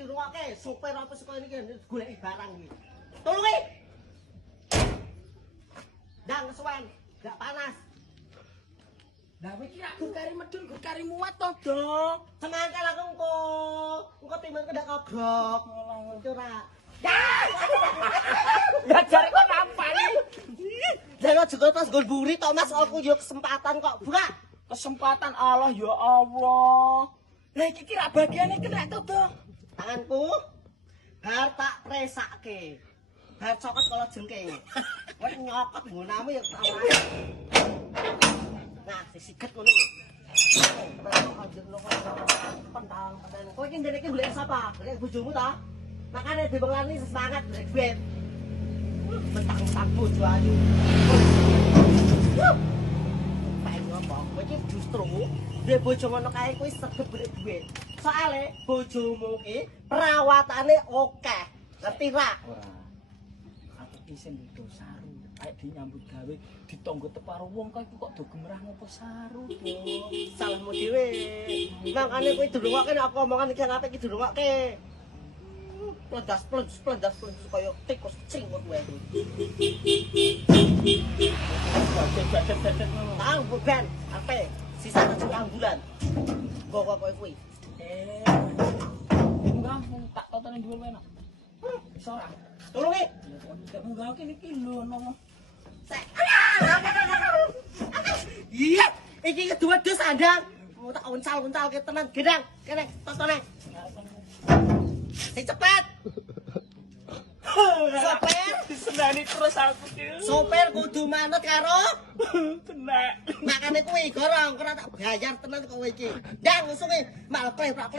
dirungokke, sopir apa saka ini goleki barang iki. Tulungi. Ndang kesuwen, gak panas. Lah kowe iki gur kari medun, gur kari muat to, Dok. Semangkel aku engko timbang kendak kogrok. Ora. Ngajar kok nampani. Jangan juga pas gue buri, Thomas aku yo kesempatan kok. Buka. Kesempatan Allah ya Allah. Lah iki kira bagiane kena to, Dok. Tanganku bar tak presake. Bar cokot kala jengking. Wes nyokot nggonamu ya tak wae. Nah, disiget ngono lho. Pentang. Kowe iki ndek iki golek sapa? Golek bojomu ta? Makane dibelani semangat golek duit. Mentang-mentang bojo ayu. Pengen ngomong, kowe iki justru duwe bojo ngono kae kuwi sregep golek duit. Soale bojomu ki perawatane akeh. Ngerti ra? Ora. Aku isin do saru. Aek dinyambut gawe ditonggo teparo wong kok do gemerah ngopo saru, Dok. Salahmu dhewe. Makane kowe dirungokke nek aku omongan iki apik iki dirungokke. Plendas kaya tikus cingkut kowe. Tahu Ben, ape? Sisa 7 bulan. Kok kowe kuwi. Enggak, tak totone dhuwur menak. Iso ora? Tulungi. Gak munggah kene iki lho nomo. Iya, iki kedua dos andang. Mau tak uncal ke tenan gedang. Kene totone. Sing cepet. Sopir Disenani terus aku ki. Sopir kudu manut karo Kena. makane kuwi gorong ora tak bayar tenan kowe iki. Ndang usunge malah klemprak